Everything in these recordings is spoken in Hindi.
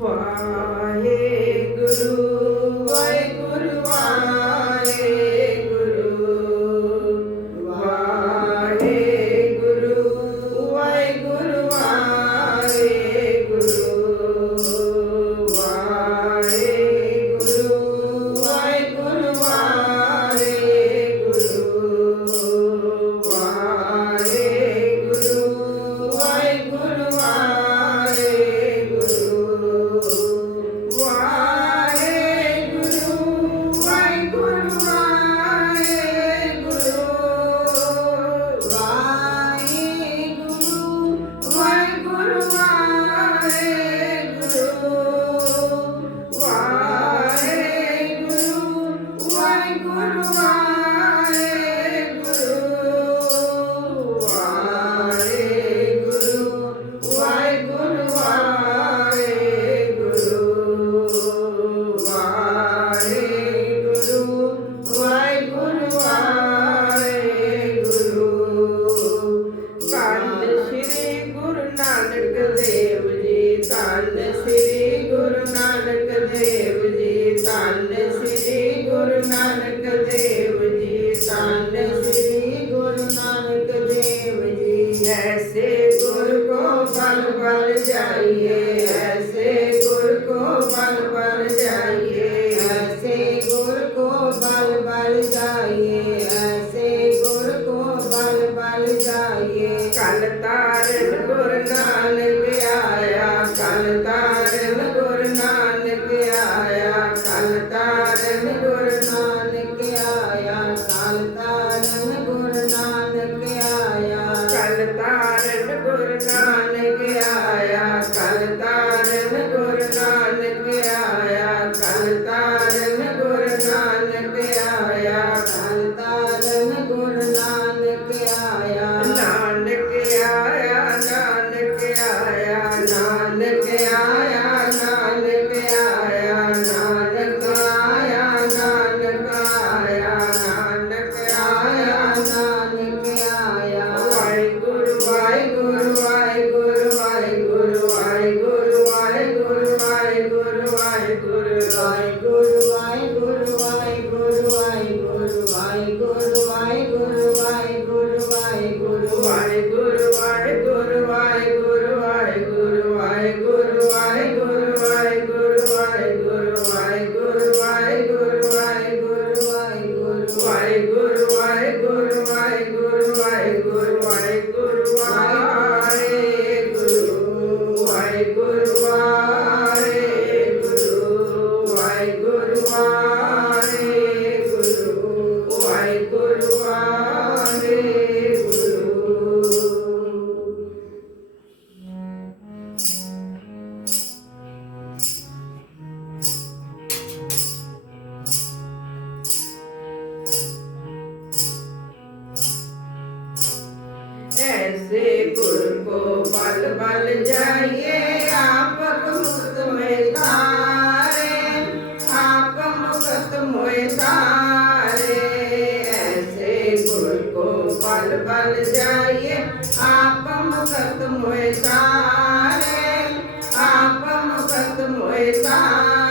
ਵਾਹਿਗੁਰੂ 啊。ऐसे गुर को पल पल जाइए, ऐसे गुर को पल पल जाइए, ऐसे गुर को पल पल जाइए, ऐसे गुर को पल पल जाइए। कल तार गुरना sangue ऐसे गुरु को पल पल जाइए, आप मुक्त में सारे, आप मुक्त में सारे। ऐसे गुरु को पल पल जाइए, आप मुक्त में सारे, आप मुक्त में सारे।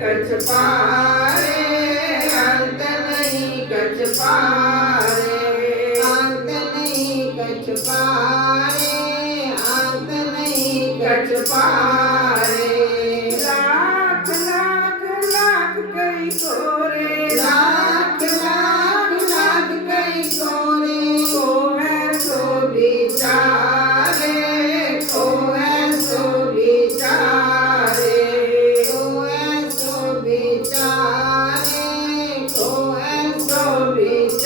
कछ पारे अंत नहीं कछ पारे अंत नहीं कछ पारे अंत नहीं कछ पारे लाख लाख लाख कई तोरे लाख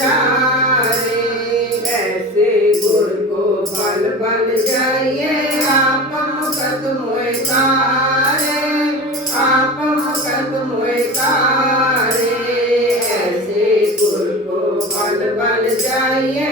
चारे ऐसे गुर को बल बन जाइए। आप मुकद मोए तारे आप मुकद मोए तारे, ऐसे गुर को बल बन जाइए।